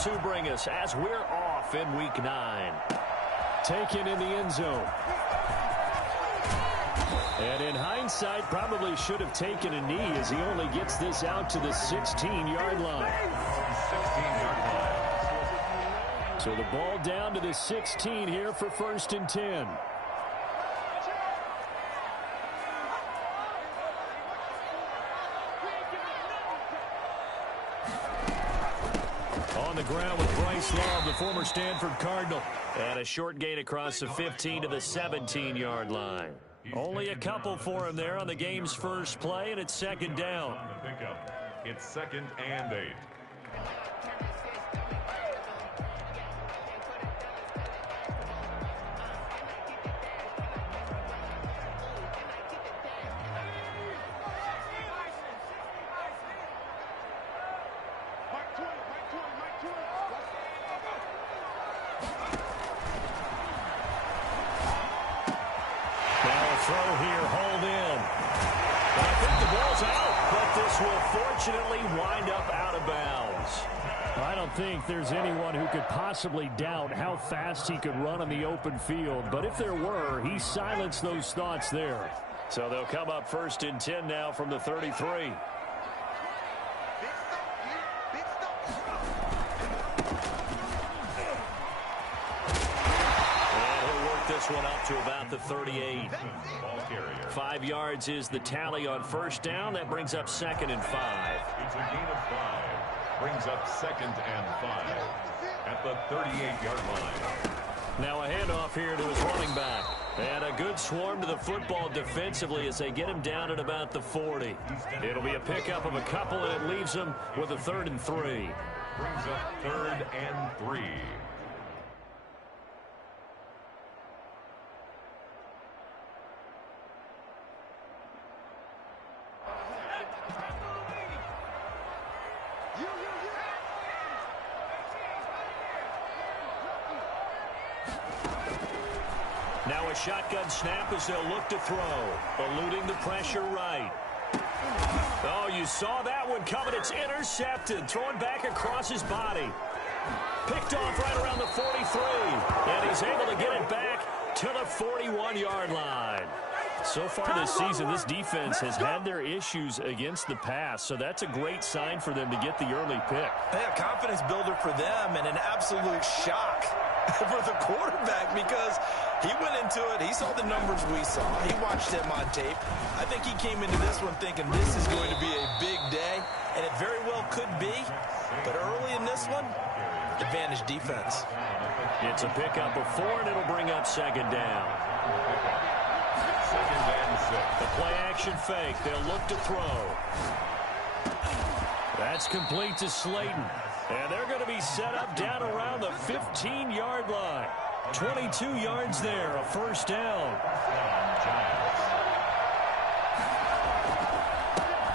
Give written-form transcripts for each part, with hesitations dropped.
to bring us as we're off in Week 9. Taken in the end zone. And in hindsight, probably should have taken a knee as he only gets this out to the 16-yard line. 16-yard line. So the ball down to the 16 here for 1st and 10. On the ground with Bryce Love, the former Stanford Cardinal. And a short gain across the 15 to the 17-yard line. Only a couple for him there on the game's first play, and it's 2nd down. It's 2nd and 8. Throw here, hold in. I think the ball's out, but this will fortunately wind up out of bounds. I don't think there's anyone who could possibly doubt how fast he could run on the open field, but if there were, he silenced those thoughts there. So they'll come up 1st and 10 now from the 33. One up to about the 38. 5 yards is the tally on 1st down. That brings up 2nd and 5. It's a gain of 5. Brings up 2nd and 5 at the 38-yard line. Now a handoff here to his running back. And a good swarm to the football defensively as they get him down at about the 40. It'll be a pickup of a couple, and it leaves him with a 3rd and 3. Brings up 3rd and 3. Now a shotgun snap as they'll look to throw. Eluding the pressure right. Oh, you saw that one coming. It's intercepted. Thrown back across his body. Picked off right around the 43. And he's able to get it back to the 41-yard line. So far this season, this defense has had their issues against the pass, so that's a great sign for them to get the early pick. A confidence builder for them and an absolute shock for the quarterback because he went into it. He saw the numbers we saw. He watched them on tape. I think he came into this one thinking this is going to be a big day, and it very well could be. But early in this one, advantage defense. It's a pickup of 4, and it'll bring up 2nd down. 2nd and 6. The play-action fake. They'll look to throw. That's complete to Slayton. And they're going to be set up down around the 15-yard line. 22 yards there, a 1st down.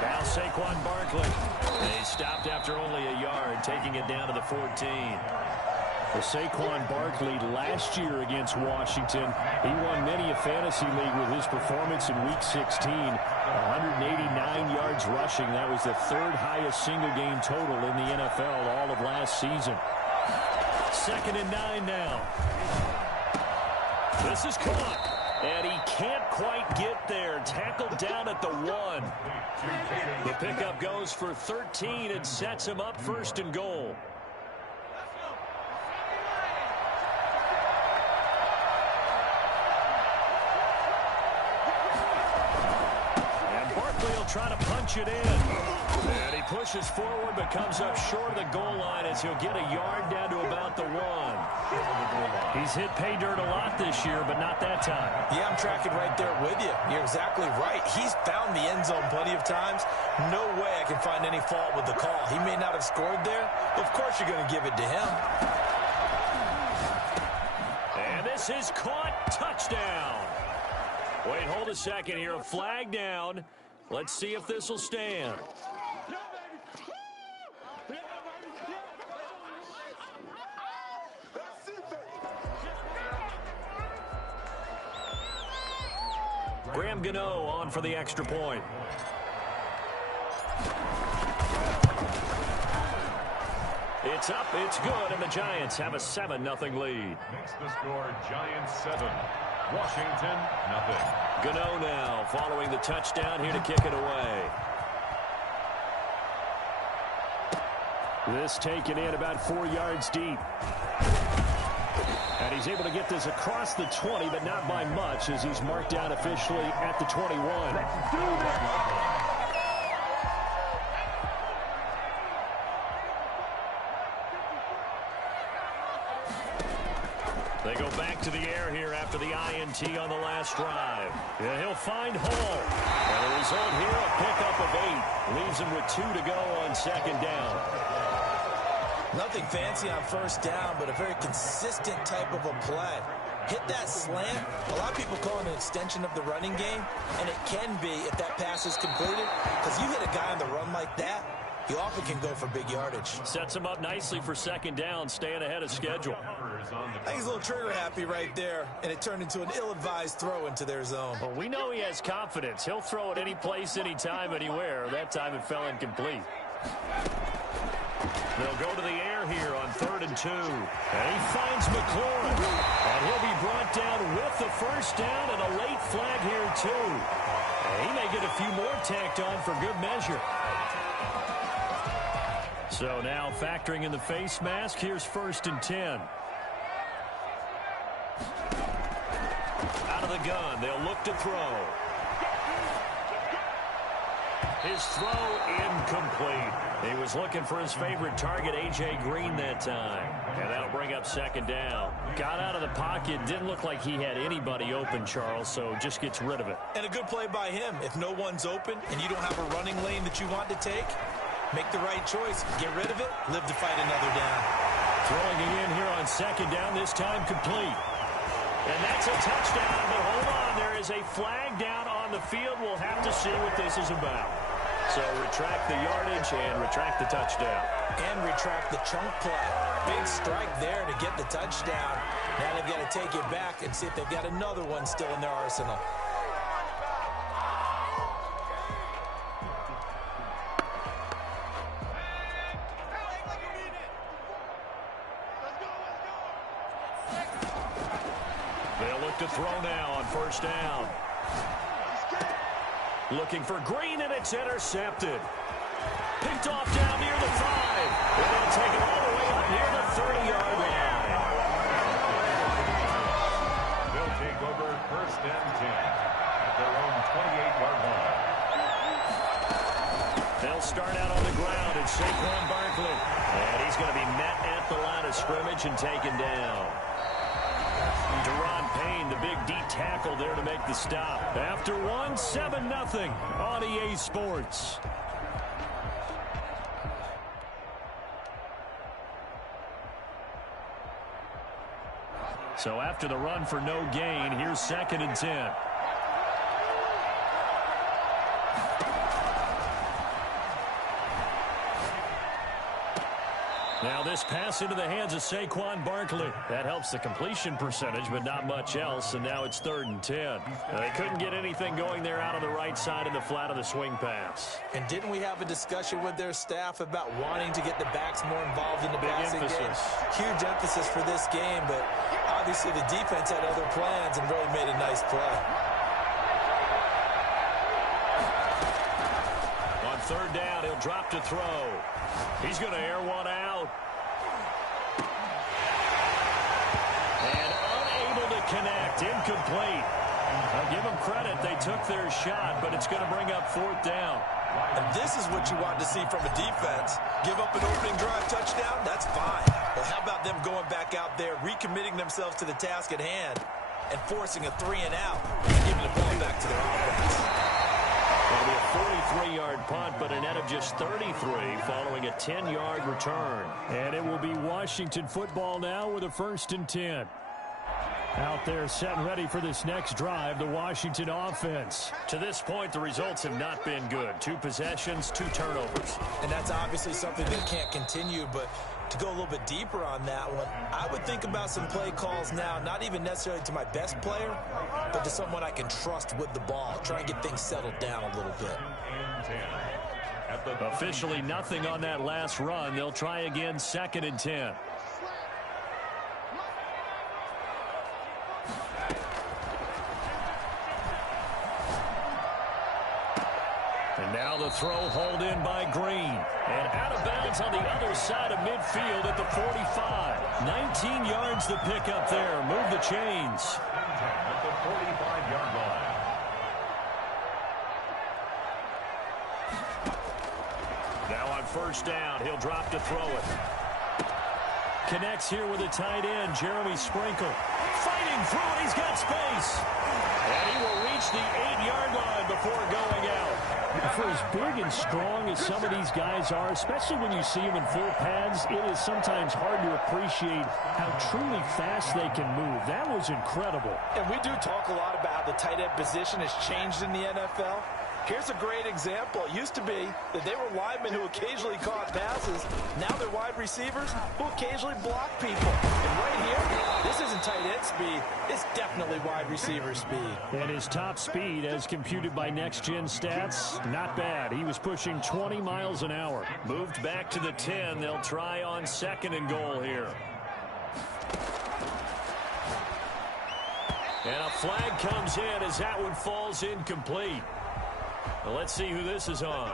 Now Saquon Barkley. They stopped after only a yard, taking it down to the 14. For Saquon Barkley last year against Washington, he won many a fantasy league with his performance in Week 16. 189 yards rushing. That was the 3rd highest single-game total in the NFL all of last season. 2nd and 9 now. This is caught. And he can't quite get there. Tackled down at the 1. The pickup goes for 13 and sets him up 1st and goal. Trying to punch it in. And he pushes forward but comes up short of the goal line as he'll get a yard down to about the 1. He's hit pay dirt a lot this year, but not that time. Yeah, I'm tracking right there with you. You're exactly right. He's found the end zone plenty of times. No way I can find any fault with the call. He may not have scored there. Of course you're going to give it to him. And this is caught. Touchdown. Wait, hold a second here. A flag down. Let's see if this will stand. Graham Gano on for the extra point. It's up, it's good, and the Giants have a 7-0 lead. Makes the score Giants 7, Washington 0. Gano now following the touchdown here to kick it away. This taken in about 4 yards deep. And he's able to get this across the 20, but not by much, as he's marked down officially at the 21. Let's do this. They go back to the air here after the INT on the last drive. Yeah, he'll find Hall. And the result here, a pickup of 8. Leaves him with 2 to go on second down. Nothing fancy on first down, but a very consistent type of a play. Hit that slant. A lot of people call it an extension of the running game, and it can be if that pass is completed, because you hit a guy on the run like that, he often can go for big yardage. Sets him up nicely for second down, staying ahead of schedule. I think he's a little trigger happy right there, and it turned into an ill-advised throw into their zone. Well, we know he has confidence. He'll throw it any place, anytime, anywhere. That time it fell incomplete. They'll go to the air here on 3rd and 2. And he finds McLaurin. And he'll be brought down with the first down and a late flag here, too. And he may get a few more tacked on for good measure. So now factoring in the face mask, here's 1st and 10. Out of the gun, they'll look to throw. His throw incomplete. He was looking for his favorite target, A.J. Green, that time. And that'll bring up second down. Got out of the pocket. Didn't look like he had anybody open, Charles, so just gets rid of it. And a good play by him. If no one's open and you don't have a running lane that you want to take, make the right choice. Get rid of it. Live to fight another down. Throwing it in here on second down, this time complete. And that's a touchdown, but hold on. There is a flag down on the field. We'll have to see what this is about. So retract the yardage and retract the touchdown. And retract the chunk play. Big strike there to get the touchdown. Now they've got to take it back and see if they've got another one still in their arsenal. They'll look to throw now on first down. Looking for Green, and it's intercepted. Picked off down near the 5. And they'll take it all the way up near the 30-yard line. They'll take over 1st and 10 at their own 28-yard line. They'll start out on the ground. It's Saquon Barkley. And he's going to be met at the line of scrimmage and taken down. Deron Payne, the big D tackle there to make the stop. After one, 7-0 on EA Sports. So after the run for no gain, here's 2nd and 10. Now this pass into the hands of Saquon Barkley. That helps the completion percentage, but not much else, and now it's 3rd and 10. They couldn't get anything going there out on the right side in the flat of the swing pass. And didn't we have a discussion with their staff about wanting to get the backs more involved in the passing game? Huge emphasis for this game, but obviously the defense had other plans and really made a nice play. On 3rd down, he'll drop to throw. He's going to air one out. And unable to connect. Incomplete. I'll give them credit. They took their shot, but it's going to bring up 4th down. And this is what you want to see from a defense. Give up an opening drive touchdown, that's fine. But how about them going back out there, recommitting themselves to the task at hand, and forcing a 3-and-out, and giving the ball back to their offense. That'll be a 43-yard punt, but a net of just 33 following a 10-yard return. And it will be Washington football now with a 1st and 10. Out there set and ready for this next drive, the Washington offense. To this point, the results have not been good. 2 possessions, 2 turnovers. And that's obviously something that can't continue, but to go a little bit deeper on that one, I would think about some play calls now, not even necessarily to my best player, but to someone I can trust with the ball. Try and get things settled down a little bit. at the Officially nothing on that last run. They'll try again, 2nd and 10. And now the throw hauled in by Green. And out of bounds on the other side of midfield at the 45. 19 yards to pick up there. Move the chains. At the 45-yard line. Now on 1st down, he'll drop to throw it. Connects here with a tight end, Jeremy Sprinkle. Fighting through it, he's got space. And he will reach the 8-yard line before going out. For as big and strong as some of these guys are, especially when you see them in full pads, it is sometimes hard to appreciate how truly fast they can move. That was incredible. And we do talk a lot about how the tight end position has changed in the NFL. Here's a great example. It used to be that they were linemen who occasionally caught passes. Now they're wide receivers who occasionally block people. And right here, this isn't tight end speed. It's definitely wide receiver speed. And his top speed, as computed by Next Gen Stats, not bad. He was pushing 20 miles an hour. Moved back to the 10. They'll try on 2nd and goal here. And a flag comes in as that one falls incomplete. Well, let's see who this is on.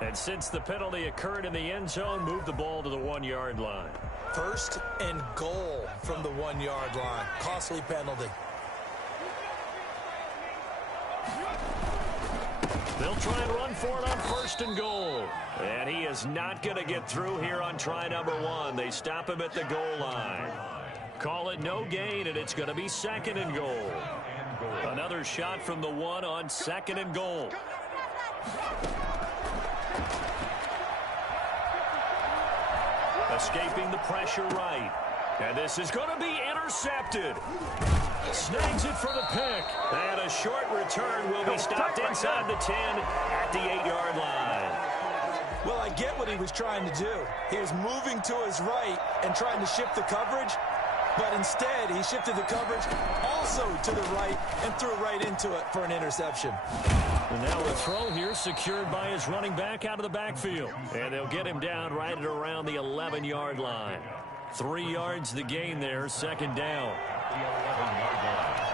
And since the penalty occurred in the end zone, move the ball to the 1-yard line. 1st and goal from the 1-yard line. Costly penalty. They'll try and run for it on 1st and goal. And he is not going to get through here on try number 1. They stop him at the goal line. Call it no gain, and it's going to be 2nd and goal. Another shot from the 1 on 2nd and goal. Escaping the pressure right. And this is going to be intercepted. Snags it for the pick. And a short return will be stopped inside the 10 at the 8-yard line. Well, I get what he was trying to do. He was moving to his right and trying to shift the coverage. But instead, he shifted the coverage also to the right and threw right into it for an interception. And now the throw here secured by his running back out of the backfield. And they'll get him down right at around the 11-yard line. 3 yards the gain there, 2nd down. The 11-yard line.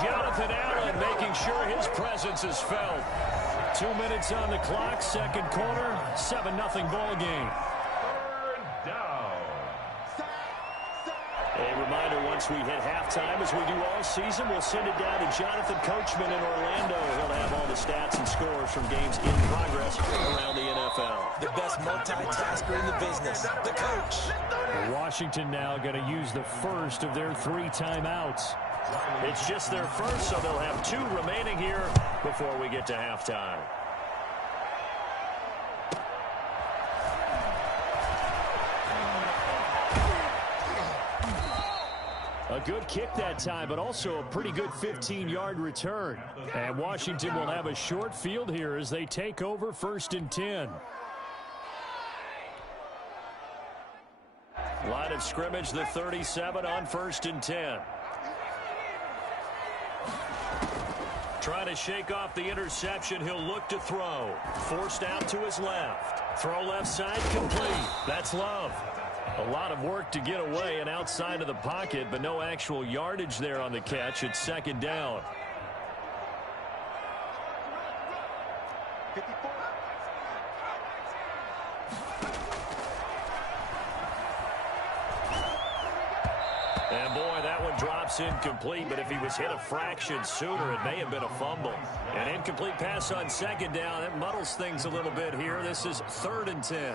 Jonathan Allen making sure his presence is felt. 2 minutes on the clock, 2nd quarter, 7-0 ball game. 3rd down. A reminder, once we hit halftime, as we do all season, we'll send it down to Jonathan Coachman in Orlando. He'll have all the stats and scores from games in progress around the NFL. The best multitasker in the business, the coach. Washington now going to use the first of their 3 timeouts. It's just their first, so they'll have 2 remaining here before we get to halftime. A good kick that time, but also a pretty good 15-yard return. And Washington will have a short field here as they take over 1st and 10. Line of scrimmage, the 37 on 1st and 10. Trying to shake off the interception. He'll look to throw. Forced out to his left. Throw left side complete. That's Love. A lot of work to get away and outside of the pocket, but no actual yardage there on the catch. It's 2nd down. And boy, that one drops incomplete, but if he was hit a fraction sooner, it may have been a fumble. An incomplete pass on 2nd down. That muddles things a little bit here. This is 3rd and 10.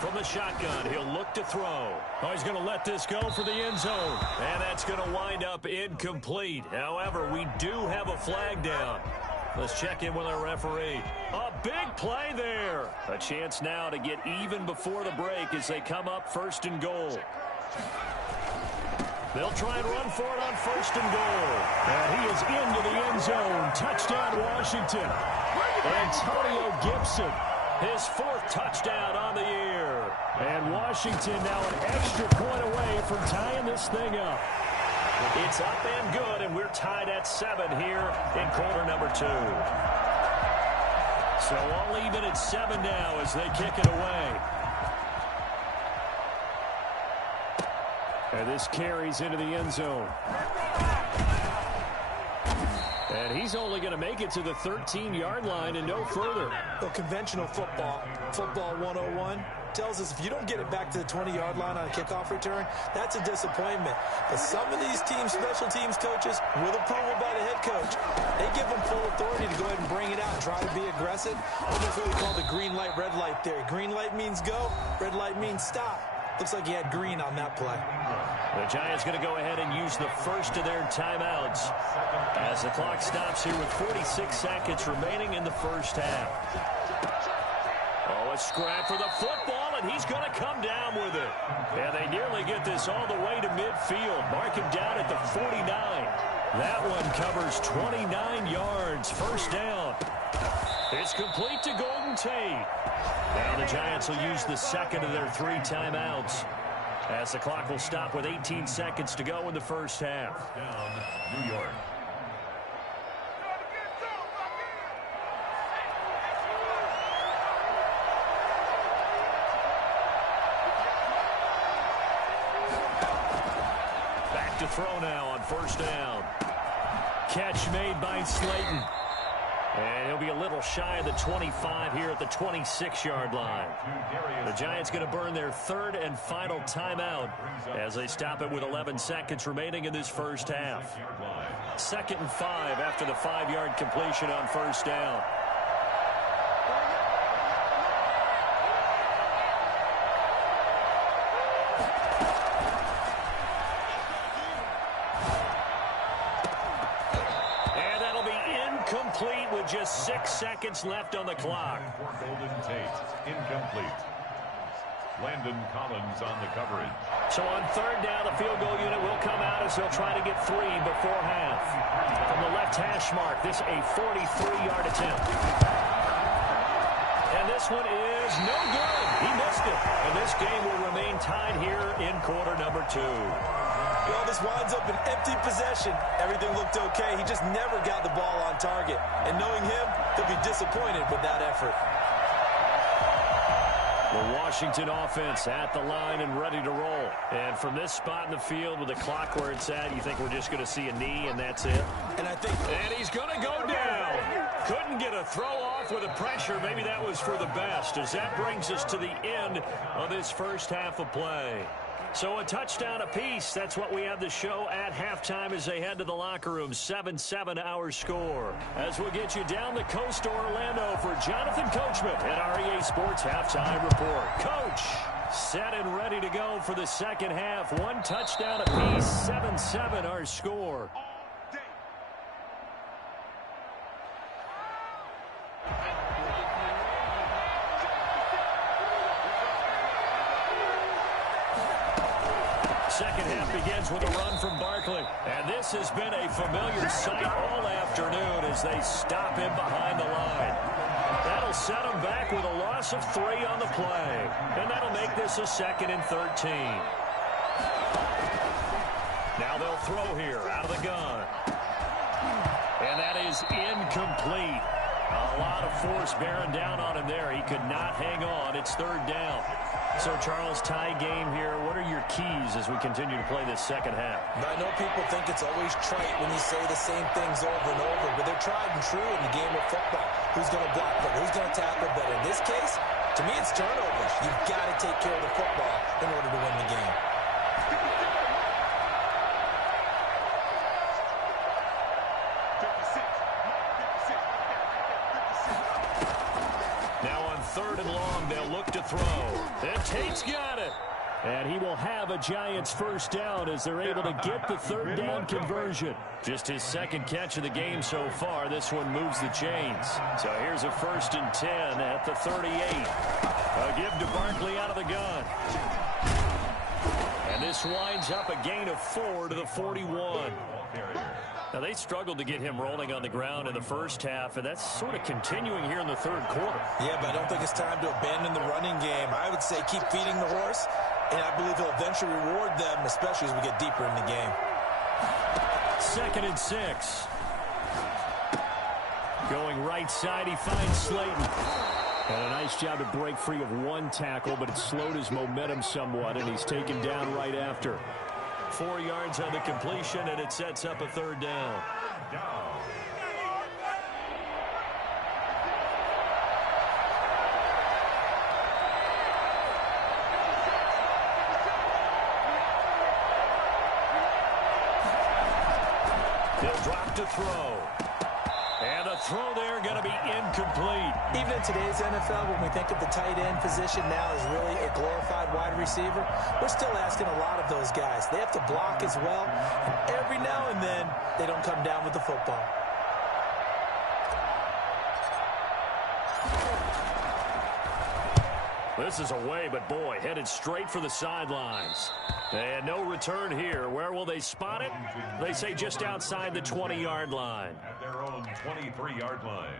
From the shotgun, he'll look to throw. Oh, he's going to let this go for the end zone. And that's going to wind up incomplete. However, we do have a flag down. Let's check in with our referee. A big play there. A chance now to get even before the break as they come up 1st and goal. They'll try and run for it on 1st and goal. And he is into the end zone. Touchdown, Washington. Antonio Gibson, his 4th touchdown on the year. And Washington now an extra point away from tying this thing up. It's up and good, and we're tied at 7 here in quarter number 2. So all even at 7 now as they kick it away. And this carries into the end zone. And he's only going to make it to the 13-yard line and no further. Well, conventional football 101, tells us if you don't get it back to the 20-yard line on a kickoff return, that's a disappointment. But some of these teams, special teams coaches, with approval by the head coach, they give them full authority to go ahead and bring it out and try to be aggressive. Almost what we call the green light, red light theory. Green light means go, red light means stop. Looks like he had green on that play. The Giants going to go ahead and use the first of their timeouts as the clock stops here with 46 seconds remaining in the first half. Oh, a scrap for the football, and he's going to come down with it. And they nearly get this all the way to midfield. Mark him down at the 49. That one covers 29 yards. First down. It's complete to Golden Tate. Now the Giants will use the second of their 3 timeouts as the clock will stop with 18 seconds to go in the first half. Down, New York. Back to throw now on first down. Catch made by Slayton. And he'll be a little shy of the 25 here at the 26-yard line. The Giants going to burn their 3rd and final timeout as they stop it with 11 seconds remaining in this first half. 2nd and 5 after the 5-yard completion on first down. Just 6 seconds left on the clock. For Golden Tate, incomplete. Landon Collins on the coverage. So on 3rd down, the field goal unit will come out as they'll try to get 3 before half. From the left hash mark, this a 43-yard attempt. And this one is no good. He missed it. And this game will remain tied here in quarter number 2. Well, this winds up an empty possession. Everything looked okay. He just never got the ball on target. And knowing him, he'll be disappointed with that effort. The Washington offense at the line and ready to roll. And from this spot in the field with the clock where it's at, you think we're just going to see a knee and that's it? And he's going to go down. Couldn't get a throw off with the pressure. Maybe that was for the best, as that brings us to the end of this first half of play. So a touchdown apiece. That's what we have to show at halftime as they head to the locker room. 7-7 our score. As we'll get you down the coast to Orlando for Jonathan Coachman at REA Sports Halftime Report. Coach, set and ready to go for the second half. 1 touchdown apiece. 7-7 our score. Second half begins with a run from Barkley. And this has been a familiar sight all afternoon as they stop him behind the line. That'll set him back with a loss of 3 on the play. And that'll make this a 2nd and 13. Now they'll throw here out of the gun. And that is incomplete. A lot of force bearing down on him there. He could not hang on. It's 3rd down. So, Charles, tie game here. What are your keys as we continue to play this second half? I know people think it's always trite when you say the same things over and over, but they're tried and true in the game of football. Who's going to block better? Who's going to tackle better? In this case, to me, it's turnovers. You've got to take care of the football in order to win the game. Now on 3rd and long, they'll look to throw. And Tate's got it. And he will have a Giants first down as they're able to get the 3rd down conversion. Just his 2nd catch of the game so far. This one moves the chains. So here's a 1st and 10 at the 38. A give to Barkley out of the gun. And And this winds up a gain of 4 to the 41. Now, they struggled to get him rolling on the ground in the first half, and that's sort of continuing here in the third quarter. Yeah, but I don't think it's time to abandon the running game. I would say keep feeding the horse, and I believe he'll eventually reward them, especially as we get deeper in the game. 2nd and 6. Going right side, he finds Slayton. And a nice job to break free of one tackle, but it slowed his momentum somewhat, and he's taken down right after. 4 yards on the completion, and it sets up a 3rd down. He'll drop to throw. And the throw there going to be incomplete. Even in today's NFL, when we think of the tight end position now as really a glorified wide receiver, we're still asking a lot of those guys. They have to block as well, and every now and then they don't come down with the football. This is away, but boy, headed straight for the sidelines. And no return here. Where will they spot it? They say just outside the 20-yard line. At their own 23-yard line.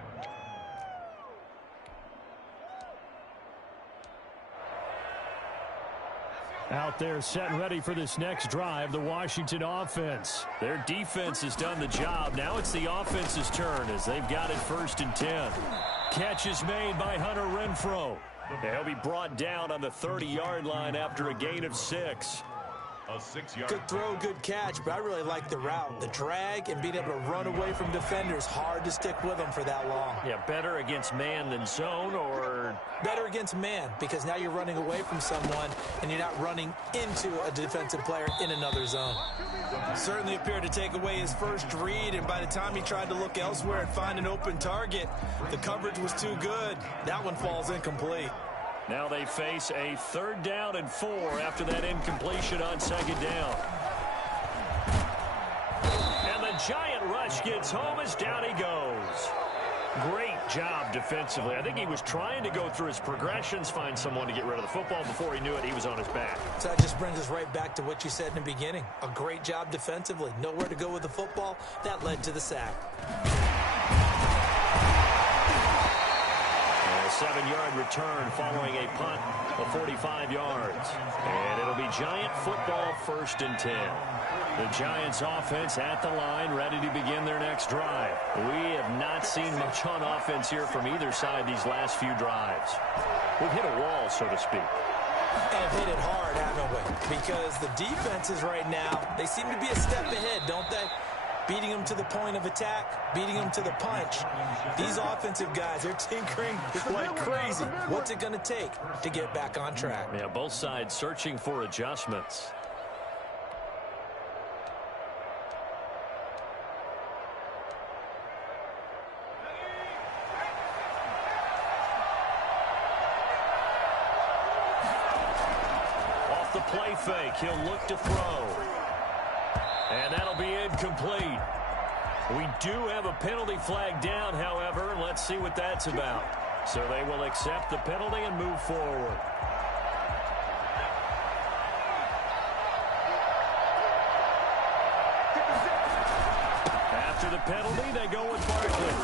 Out there set and ready for this next drive, the Washington offense. Their defense has done the job. Now it's the offense's turn as they've got it 1st and 10. Catch is made by Hunter Renfrow. He'll be brought down on the 30-yard line after a gain of 6. A 6-yard. Good throw, good catch, but I really like the route. The drag and being able to run away from defenders, hard to stick with them for that long. Yeah, better against man than zone, or better against man, because now you're running away from someone and you're not running into a defensive player in another zone. Certainly appeared to take away his first read, and by the time he tried to look elsewhere and find an open target, the coverage was too good. That one falls incomplete. Now they face a 3rd down and 4 after that incompletion on 2nd down. And the giant rush gets home as down he goes. Great job defensively. I think he was trying to go through his progressions, find someone to get rid of the football. Before he knew it, he was on his back. So that just brings us right back to what you said in the beginning. A great job defensively. Nowhere to go with the football. That led to the sack. 7-yard return following a punt of 45 yards. And it'll be Giant football 1st and 10. The Giants offense at the line, ready to begin their next drive. We have not seen much on offense here from either side these last few drives. We've hit a wall, so to speak. And hit it hard, haven't we? Because the defenses right now, they seem to be a step ahead, don't they? Beating them to the point of attack, beating them to the punch. These offensive guys, they're tinkering like crazy. What's it going to take to get back on track? Yeah, both sides searching for adjustments. Off the play fake, he'll look to throw. And that'll be incomplete. We do have a penalty flag down, however. Let's see what that's about. So they will accept the penalty and move forward. After the penalty, they go with Barkley.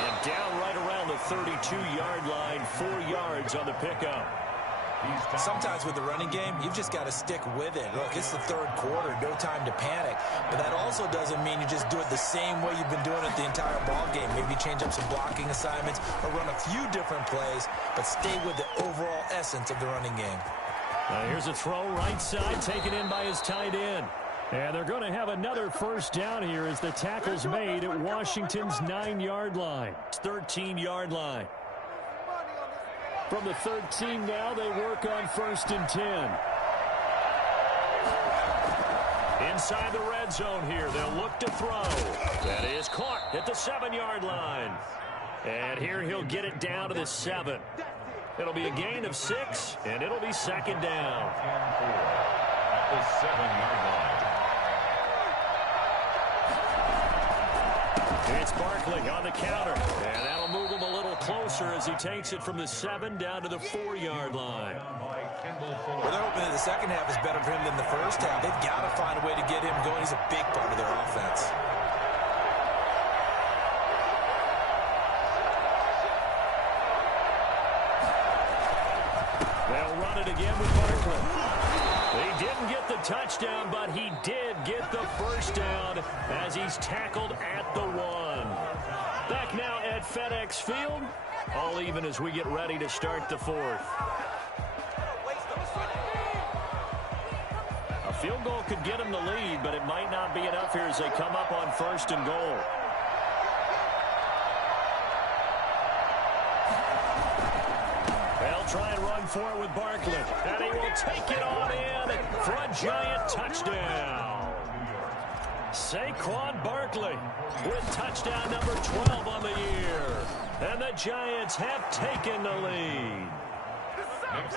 And down right around the 32-yard line, 4 yards on the pickup. Sometimes with the running game, you've just got to stick with it. Look, it's the 3rd quarter, no time to panic. But that also doesn't mean you just do it the same way you've been doing it the entire ball game. Maybe change up some blocking assignments or run a few different plays, but stay with the overall essence of the running game. Here's a throw right side, taken in by his tight end. And they're going to have another 1st down here as the tackle's made at Washington's 9-yard line. 13-yard line. From the 13 now, they work on 1st and 10. Inside the red zone here, they'll look to throw. That is caught at the 7-yard line. And here he'll get it down to the 7. It'll be a gain of 6, and it'll be 2nd down. At the 7-yard line. It's Barkley on the counter, and that'll move him a little closer as he takes it from the 7 down to the 4-yard line. Well, they're hoping certainly the second half is better for him than the first half. They've got to find a way to get him going. He's a big part of their offense. They'll run it again with Barkley. He didn't get the touchdown, but he did get the first down as he's tackled at the 1. Back now at FedEx Field, all even as we get ready to start the 4th. A field goal could get him the lead, but it might not be enough here as they come up on 1st and goal. They'll try and run for it with Barkley, and he will take it on in for a giant touchdown. Saquon Barkley with touchdown number 12 on the year. And the Giants have taken the lead.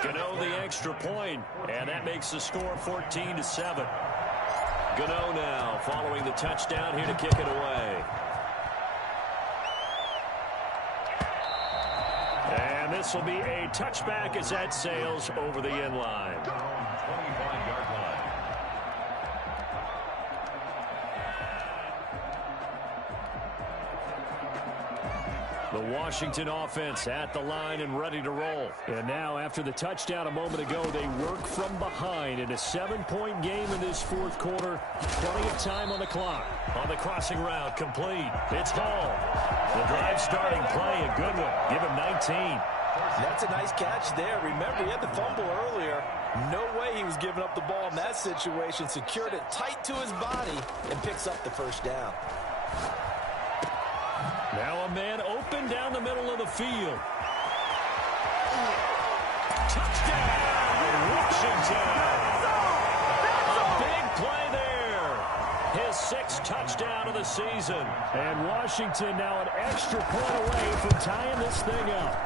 Gano the extra point, and that makes the score 14-7. Gano now following the touchdown here to kick it away. And this will be a touchback as that sails over the end line. 25-yard line. The Washington offense at the line and ready to roll. And now after the touchdown a moment ago, they work from behind in a 7-point game in this 4th quarter. Plenty of time on the clock. On the crossing route, complete. It's Hall. The drive starting play, a good one. Give him 19. That's a nice catch there. Remember, he had the fumble earlier. No way he was giving up the ball in that situation. Secured it tight to his body and picks up the first down. Now a man open down the middle of the field. Touchdown, Washington! A big play there. His 6th touchdown of the season. And Washington now an extra point away from tying this thing up.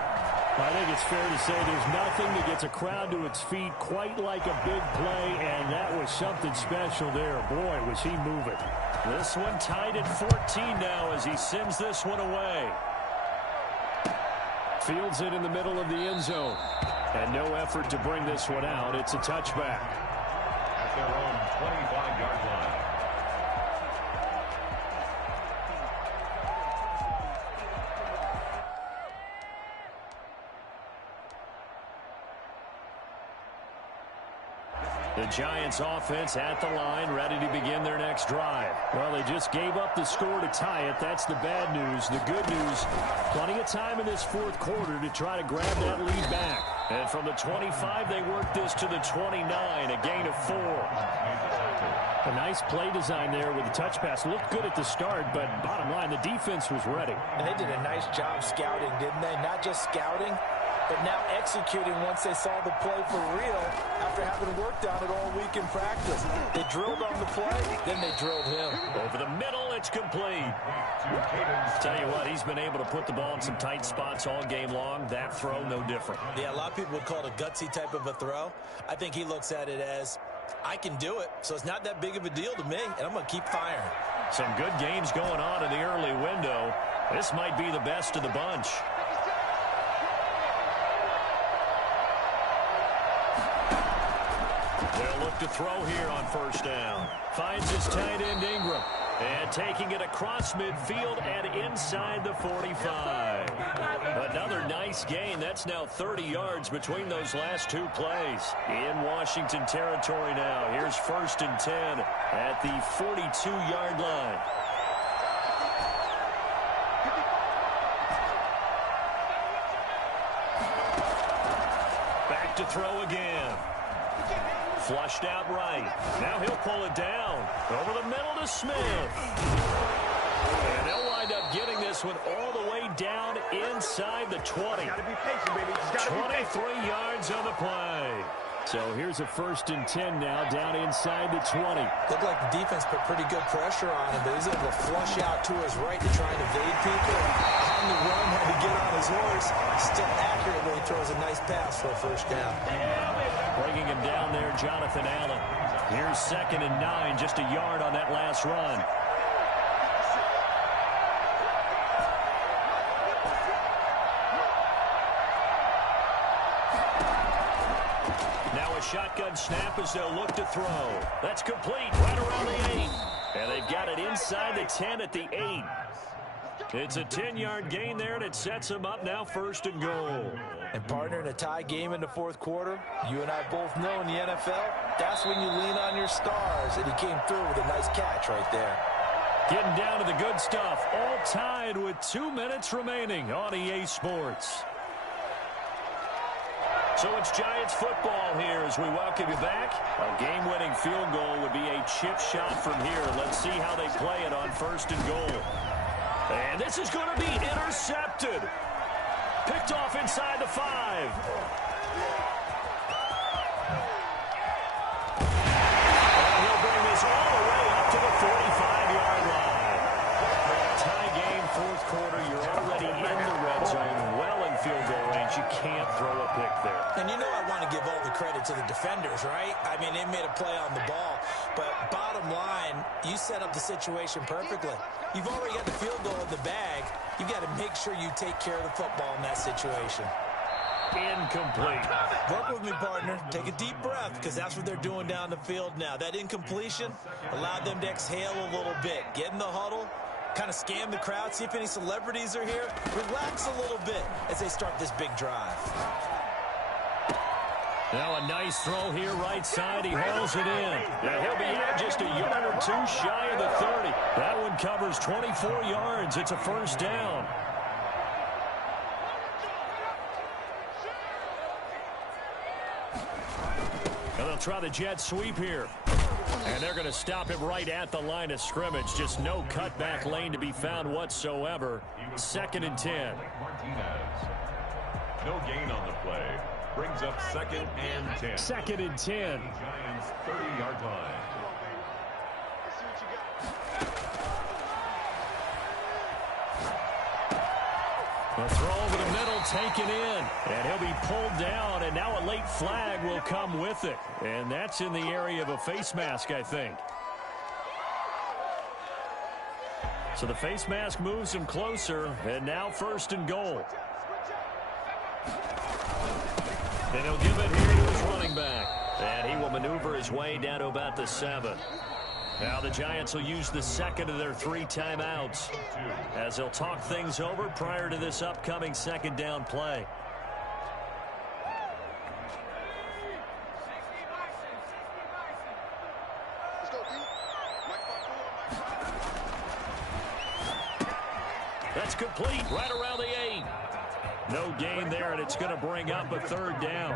I think it's fair to say there's nothing that gets a crowd to its feet quite like a big play, and that was something special there. Boy, was he moving. This one tied at 14 now as he sends this one away. Fields it in the middle of the end zone. And no effort to bring this one out. It's a touchback. At their own 25-yard line. The Giants offense at the line, ready to begin their next drive. Well, they just gave up the score to tie it. That's the bad news. The good news, plenty of time in this 4th quarter to try to grab that lead back. And from the 25, they work this to the 29, a gain of 4. A nice play design there with the touch pass. Looked good at the start, but bottom line, the defense was ready. And they did a nice job scouting, didn't they? Not just scouting, but now executing once they saw the play for real after having worked on it all week in practice. They drilled on the play, then they drilled him. Over the middle, it's complete. Tell you what, he's been able to put the ball in some tight spots all game long. That throw, no different. Yeah, a lot of people would call it a gutsy type of a throw. I think he looks at it as, I can do it, so it's not that big of a deal to me, and I'm going to keep firing. Some good games going on in the early window. This might be the best of the bunch. They'll look to throw here on 1st down. Finds his tight end Ingram. And taking it across midfield and inside the 45. Another nice gain. That's now 30 yards between those last 2 plays. In Washington territory now. Here's 1st and 10 at the 42-yard line. Back to throw again. Flushed out right. Now he'll pull it down. Over the middle to Smith. And they'll wind up getting this one all the way down inside the 20. 23 yards on the play. So here's a 1st and 10 now down inside the 20. Looked like the defense put pretty good pressure on him, but he's able to flush out to his right to try and evade people. On the run, had to get on his horse. Still accurately throws a nice pass for a 1st down. Bringing him down there, Jonathan Allen. Here's 2nd and 9, just a yard on that last run. Now a shotgun shotgun snap as they'll look to throw. That's complete right around the 8. And they've got it inside the 10 at the 8. It's a 10-yard gain there, and it sets them up now 1st and goal. And, partner, in a tie game in the 4th quarter, you and I both know in the NFL, that's when you lean on your stars. And he came through with a nice catch right there. Getting down to the good stuff. All tied with 2 minutes remaining on EA Sports. So it's Giants football here as we welcome you back. A game-winning field goal would be a chip shot from here. Let's see how they play it on 1st and goal. And this is going to be intercepted. Picked off inside the 5. And he'll bring this all the way up to the 45-yard line. Tie game, 4th quarter. You're already in the red zone, well in field goal range. You can't throw a pick there. And you know I want to give all the credit to the defenders, right? I mean, they made a play on the ball. But bottom line, you set up the situation perfectly. You've already got the field goal in the bag. You've got to make sure you take care of the football in that situation. Incomplete. Work with me, partner. Take a deep breath, because that's what they're doing down the field now. That incompletion allowed them to exhale a little bit. Get in the huddle, kind of scan the crowd, see if any celebrities are here. Relax a little bit as they start this big drive. Now a nice throw here right side. He hauls it in. And he'll be out just a yard or 2 shy of the 30. That one covers 24 yards. It's a 1st down. And they'll try the jet sweep here. And they're going to stop him right at the line of scrimmage. Just no cutback lane to be found whatsoever. 2nd and 10. No gain on the play. Brings up 2nd and 10. 2nd and 10. Giants 30-yard line. The throw over the middle taken in. And he'll be pulled down. And now a late flag will come with it. And that's in the area of a face mask, I think. So the face mask moves him closer. And now 1st and goal. And he'll give it here to his running back. And he will maneuver his way down to about the 7. Now the Giants will use the 2nd of their 3 timeouts as they'll talk things over prior to this upcoming 2nd down play. That's complete right around the 8. No gain there, and it's going to bring up a 3rd down.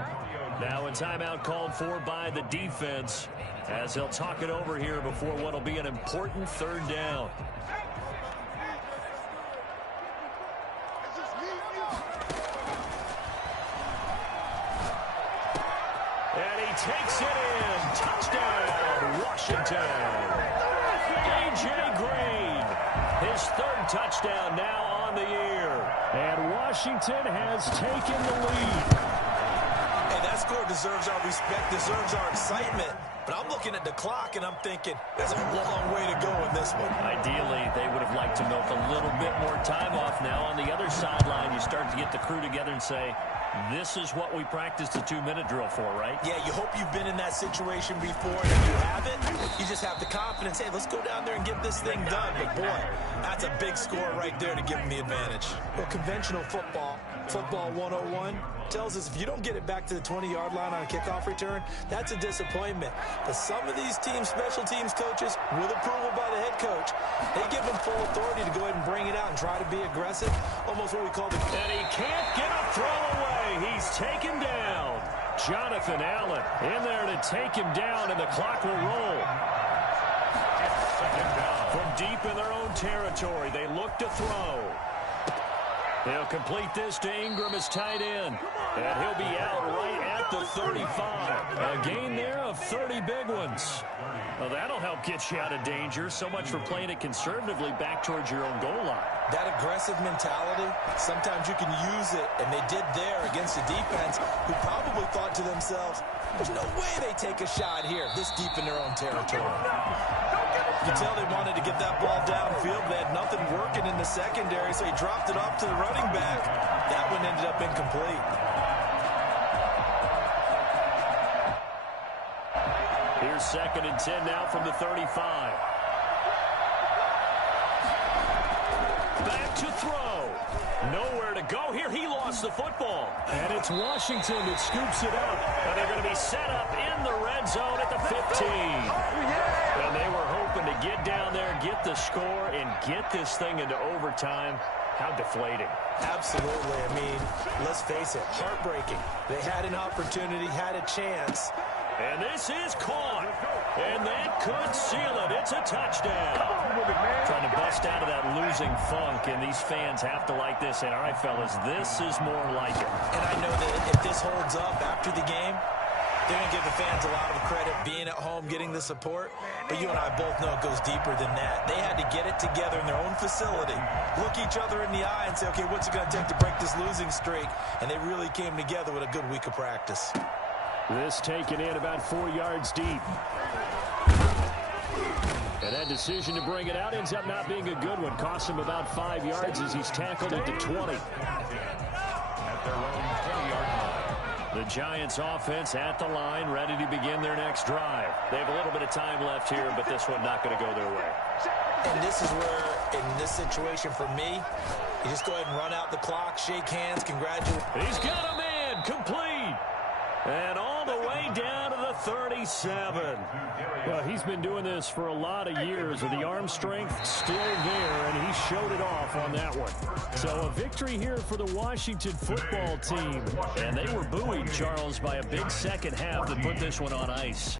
Now a timeout called for by the defense as they'll talk it over here before what will be an important 3rd down. And he takes it in. Touchdown, Washington. A.J. Green, his 3rd touchdown now on the year. And Washington has taken the lead. Hey, that score deserves our respect, deserves our excitement. But I'm looking at the clock, and I'm thinking, there's a long way to go in this one. Ideally, they would have liked to milk a little bit more time off. Now on the other sideline, you start to get the crew together and say, this is what we practiced the 2-minute drill for, right? Yeah, you hope you've been in that situation before, and if you haven't, you just have the confidence, hey, let's go down there and get this thing done. But, boy, that's a big score right there to give them the advantage. Well, conventional football 101, tells us if you don't get it back to the 20-yard line on a kickoff return, that's a disappointment. But some of these teams, special teams coaches, with approval by the head coach, they give them full authority to go ahead and bring it out and try to be aggressive, almost what we call the... And he can't get a throw away. He's taken down. Jonathan Allen in there to take him down, and the clock will roll. From deep in their own territory, they look to throw. They'll complete this to Ingram as tight end. And he'll be out right at the 35. A gain there of 30 big ones. Well, that'll help get you out of danger. So much for playing it conservatively back towards your own goal line. That aggressive mentality, sometimes you can use it, and they did there against a defense who probably thought to themselves, there's no way they take a shot here this deep in their own territory. You can tell they wanted to get that ball downfield. They had nothing working in the secondary, so he dropped it off to the running back. That one ended up incomplete. Here's 2nd and 10 now from the 35. Back to throw. Nowhere to go here. He lost the football. And it's Washington that scoops it up. And they're going to be set up in the red zone at the 15. And they were hoping to get down there, get the score, and get this thing into overtime. How deflating. Absolutely. I mean, let's face it, heartbreaking. They had an opportunity, had a chance. And this is caught. And that could seal it. It's a touchdown. Trying to bust out of that losing funk, and these fans have to like this. And all right, fellas, this is more like it. And I know that if this holds up after the game, they're going to give the fans a lot of credit being at home, getting the support. But you and I both know it goes deeper than that. They had to get it together in their own facility, look each other in the eye and say, okay, what's it going to take to break this losing streak? And they really came together with a good week of practice. This taken in about 4 yards deep. And that decision to bring it out ends up not being a good one. Costs him about 5 yards as he's tackled at the 20. At their own 20-yard line. The Giants offense at the line, ready to begin their next drive. They have a little bit of time left here, but this one not going to go their way. And this is where, in this situation for me, you just go ahead and run out the clock, shake hands, congratulate. He's got a man, complete. And all the way down to the 37. Well, he's been doing this for a lot of years with the arm strength still there, and he showed it off on that one. So a victory here for the Washington football team. And they were buoyed, Charles, by a big second half that put this one on ice.